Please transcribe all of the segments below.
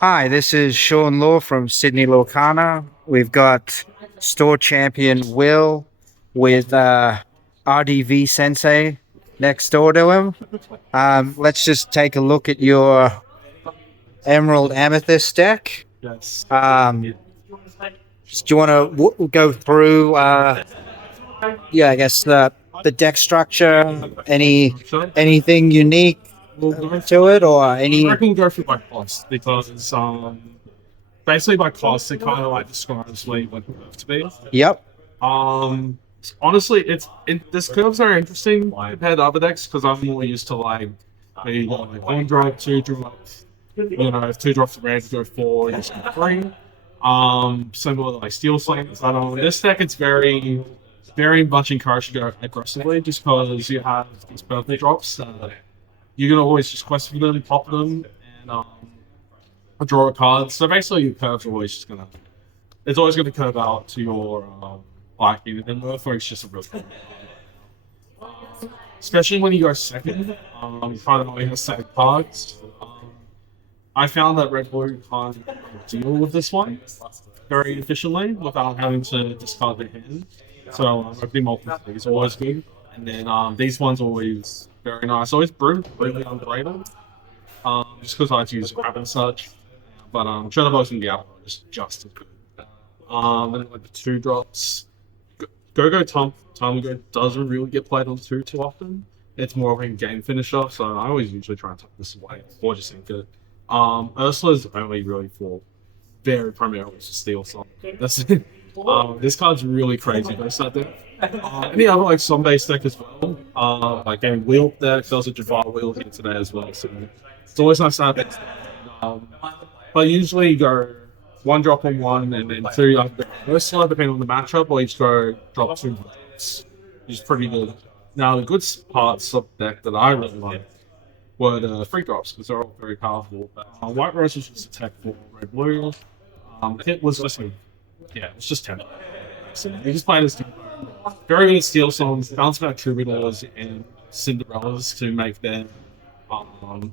Hi, this is Sean Law from Sydney Lorcana. We've got store champion Will with RDV Sensei next door to him. Let's just take a look at your Emerald Amethyst deck. Yes. Do you want to go through, I guess the deck structure, anything unique We'll go to it, or any? I can go through by cost because basically by cost it kind of like describes where you want the curve to be. Yep. Honestly, this curves are interesting compared to other decks because I'm more used to maybe like one drop, two drops. If two drops are rare to go four, just go three. Similar to like Steel Slings. This deck it's very, very much encouraged to go aggressively just because you have these birthday drops. You're gonna always just quest for them, pop them, and draw a card. So basically, your curves are always it's always gonna curve out to your liking, and therefore it's just a real good especially when you go second. You kind of only have second cards. I found that Red Blue can't deal with this one very efficiently without having to discard their hand. So opening multiple is always good. And then these ones always very nice. Always really underrated. Just because I use crab and such. But Shadowbox and Diablo is just as good. And like the two drops. Go Tamago doesn't really get played on two too often. It's more of a game finisher, so I always usually try and tuck this away or just think it. Ursula's only really for very primarily to steal something. That's it. This card's really crazy based out there. Any other like some base deck as well. Like game wheel deck, there's a Jafar wheel here today as well. So it's always nice to have it. But usually you go one drop on one and then two Ursula depending on the matchup, or you just go drop two drops, which is pretty good. Now the good parts of the deck that I really like were the free drops because they're all very powerful. White Rose was just attack for red blue. It was just it's just 10. So you just play this very good steel songs, bounce back troubadours and Cinderellas to make them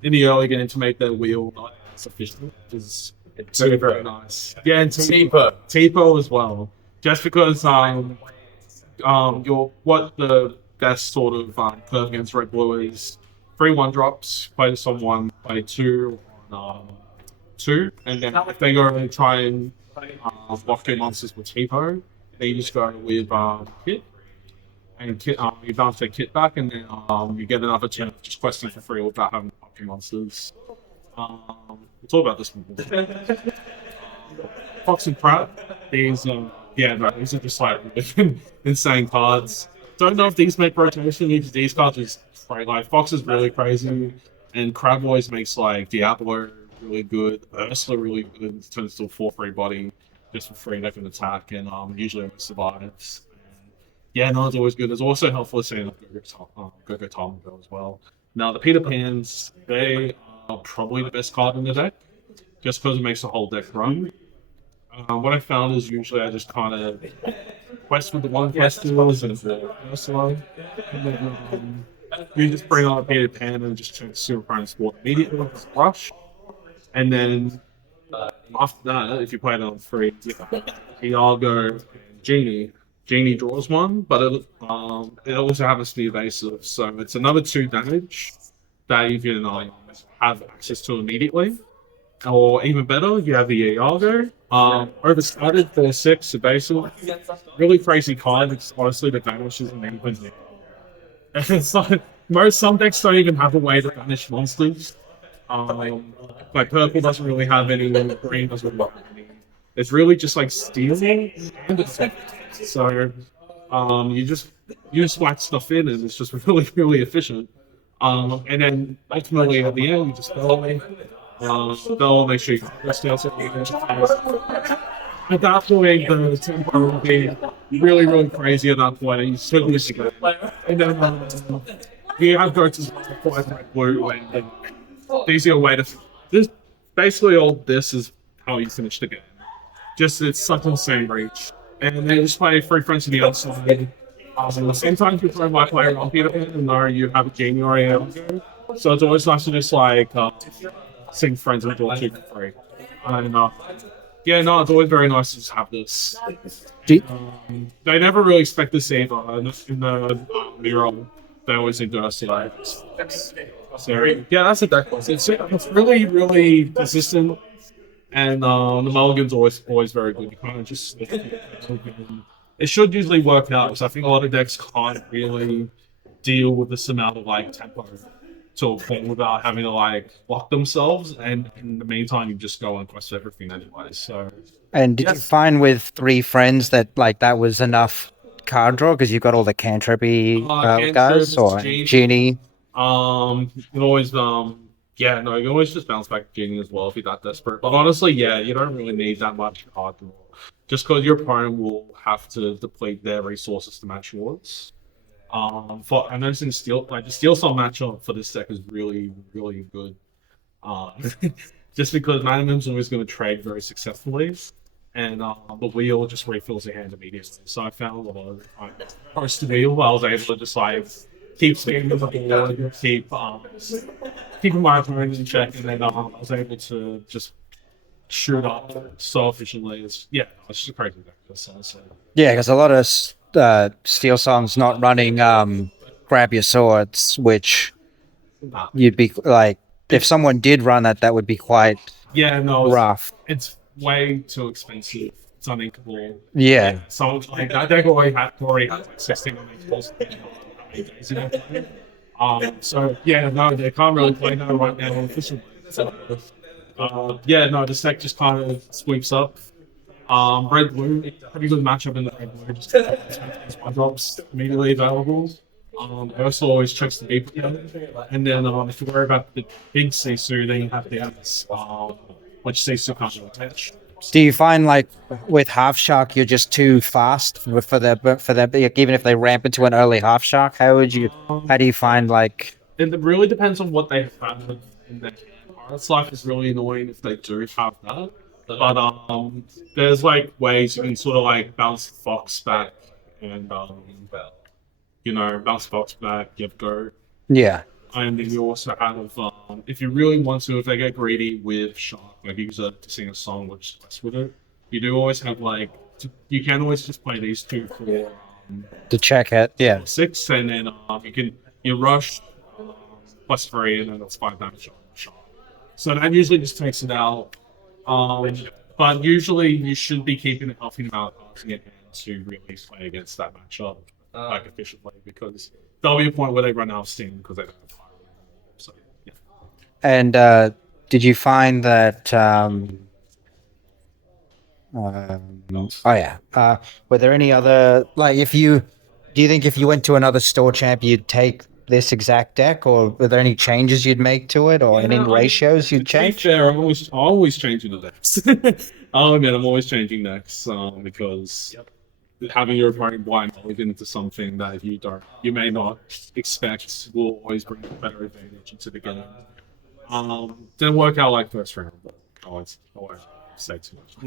in the early game to make their wheel not sufficient. It's very, very nice. Yeah, and Tipo as well. Just because what the best sort of curve against red blue is 3 1-drops, play this on 1, play 2 on 2, and then if they go and try and block 2 monsters with Tipo, then you just go with Kit, and Kit, you bounce their Kit back, and then you get another 2 just questing for free without having to block 2 monsters. We'll talk about this one. Fox and Crab, these are just like insane cards. Don't know if these make rotation because these cards are great. Like Fox is really crazy, and Crab always makes like Diablo really good, Ursula really good. It turns to a 4/3 body just for free, they can attack, and usually it survives. And, it's always good. It's also helpful to seeing Go-Go Tomago as well. Now the Peter Pans, they are probably the best card in the deck, just because it makes the whole deck run. What I found is usually I just kind of quest with the one questers and the Ursula, and then you just bring on a Peter Pan and just turn Super Prime Sport immediately with a rush. And then after that, if you play it on 3, Iago and Genie. Genie draws 1, but it also happens to be evasive, so it's another 2 damage that you can have access to immediately. Or even better, you have the Iago. Overstarted for 6 evasive. Really crazy card, because honestly the vanish isn't even. It's like some decks don't even have a way to banish monsters. Like purple doesn't really have any, green doesn't really have any. It's really just like stealing. So you just whack stuff in and it's just really, really efficient. And then ultimately at the end you just they'll make sure you rest down at that point the tempo will be really, really crazy at that point and you certainly see it. And then you have go to fight red blue and the easier way to this basically all this is how you finish the game. Just it's such insane reach. And they just play 3 friends to the outside. Sometimes you throw my player on Peter Pan and know you have a Genie or a Elgo. So it's always nice to just sing friends and draw 2 for free. And yeah, no, it's always very nice to just have this. Do, They never really expect this either. In the mirror, they always think to see like, so, yeah, that's a deck list. It's really, really consistent. And the mulligan's always very good. You kind of just it should usually work out because I think a lot of decks can't really deal with this amount of like tempo to a point without having to like lock themselves. And in the meantime, you just go and quest everything anyway. So and did you find with 3 friends that like that was enough card draw because you've got all the cantripy guys cantrips, or genie? you can always yeah, no, you can always just bounce back to Genie as well if you're that desperate. But honestly, yeah, you don't really need that much card draw. Just because your opponent will have to deplete their resources to match yours. For I noticed in Steel, like the Steel Song matchup for this deck is really, really good. Just because Manimum's always going to trade very successfully, and the wheel just refills your hand immediately. So I found a lot of post the wheel, I was able to just like keep scanning the board, keeping my opponent in check, and then I was able to just shoot up so efficiently. It's just a crazy deck. So. Yeah, because a lot of Steel Song's not running Grab Your Swords, which you'd be like, if someone did run that, that would be quite rough. It's way too expensive. It's uninkable. Yeah. So like that deck already had like 16 uninkable days ago. So yeah, no, they can't really play that right now efficiently. So this deck just kind of sweeps up. Red blue, pretty good matchup in the red blue. Just one drops immediately available. Also always checks the beep and then if you worry about the big Sisu, then you have the others, which Sisu can't really attach. Do you find like with Half Shark you're just too fast for the even if they ramp into an early Half Shark? How do you find like? It really depends on what they have in their hand. Pirate's Life is really annoying if they do have that. But there's like ways you can sort of like bounce Fox back and bounce Fox back, give go. Yeah. And then you also have if you really want to, if they get greedy with Shark, like use it to sing a song which is with it, you do always have like you can always just play these two for to check it, yeah. 6, and then you rush +3, and then it's 5 damage on Shark. So that usually just takes it out. But usually you should be keeping a healthy amount of cards in your hand to really play against that matchup like efficiently, because there'll be a point where they run out of steam because they don't have fire. So yeah. And did you find that? Were there any other like do you think if you went to another store champ you'd take this exact deck, or were there any changes you'd make to it, or any ratios you'd change? Fair, I'm always changing the decks. I'll admit I'm always changing decks because having your opponent blind into something that you may not expect will always bring a better advantage into the game. Didn't work out like first round, but I won't say too much.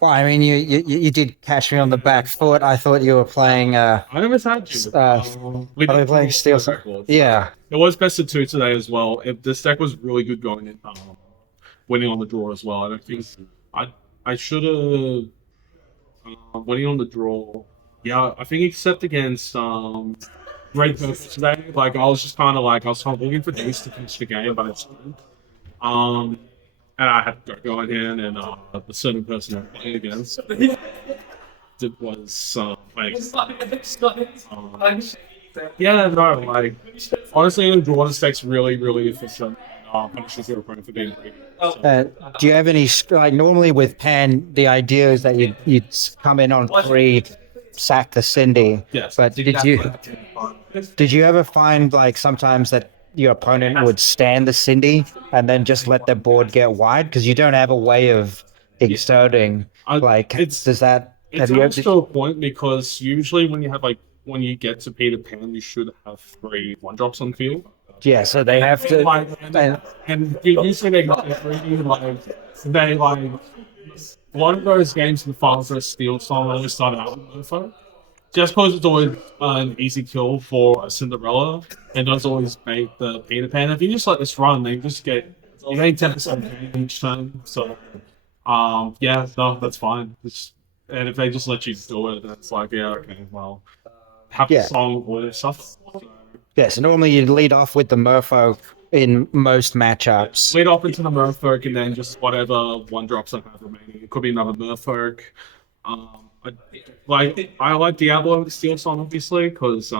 Well, I mean, you did catch me on the back foot. I thought you were playing. I never had you. We were playing Steel. Yeah. It was best of 2 today as well. This deck was really good going in, winning on the draw as well. I don't think I should have winning on the draw. Yeah, I think except against Red Purple today. Like I was looking for these to finish the game, but it's and I had to go in here, and the certain person I'm playing against was honestly, the draw this deck's really, really efficient. Punishes your opponent for being greedy. Do you have any normally with Pan? The idea is that you'd come in on 3, sack the Cindy. Yes. But did you ever find like sometimes that your opponent would stand the Cindy and then just let their board get wide because you don't have a way of exerting It's to a point because usually when you get to Peter Pan, you should have 3 1-drops on the field. Yeah, so they have to and usually they one of those games in the finals are Steel Song always started out with Mofo. Just because it's always an easy kill for a Cinderella and does always make the Peter Pan. If you just let this run, you gain 10% each turn. So Yeah, no, that's fine. And if they just let you do it, then it's like, yeah, okay, well, have the Yeah. song or suffer. So, Yeah, so normally you'd lead off with the Merfolk in most matchups. lead off into the Merfolk and then just whatever one drops I have remaining. It could be another Merfolk. I like Diablo with the Steel Song obviously because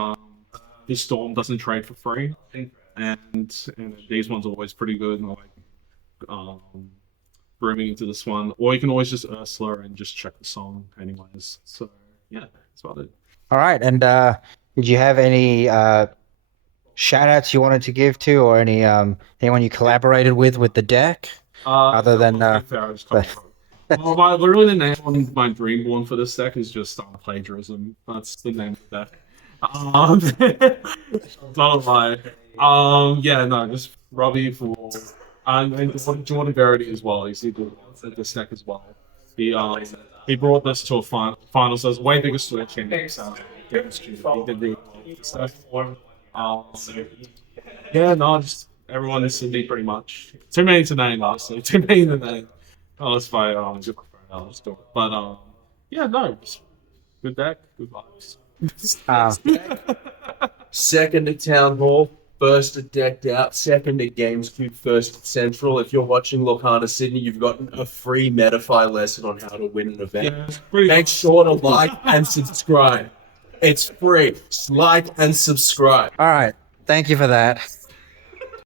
this Storm doesn't trade for free, and these ones are always pretty good. And I like um, grooming into this one, or you can always just Ursula and just check the song anyways. So yeah, that's about it. All right, and did you have any shout outs you wanted to give to, or any anyone you collaborated with the deck? Other than well, literally the name on my Dreamborn for this deck is just plagiarism. That's the name of the deck. Not a lie. Yeah, no, just Robbie for and Jordan Verity as well. He's good at this deck as well. He brought this to a final, so it's way bigger switch in so he did really well with this deck. Um, yeah, no, just everyone is Sydney pretty much. Too many to name, honestly. Too many to name. Oh, let's fight. Good story. But yeah, no, just good deck, good vibes. Second at Town Hall, first at Decked Out, second at GamesCube, first at Central. If you're watching Locana Sydney, you've gotten a free Metafy lesson on how to win an event. Yeah, Make sure to like and subscribe. It's free. Like and subscribe. All right, thank you for that.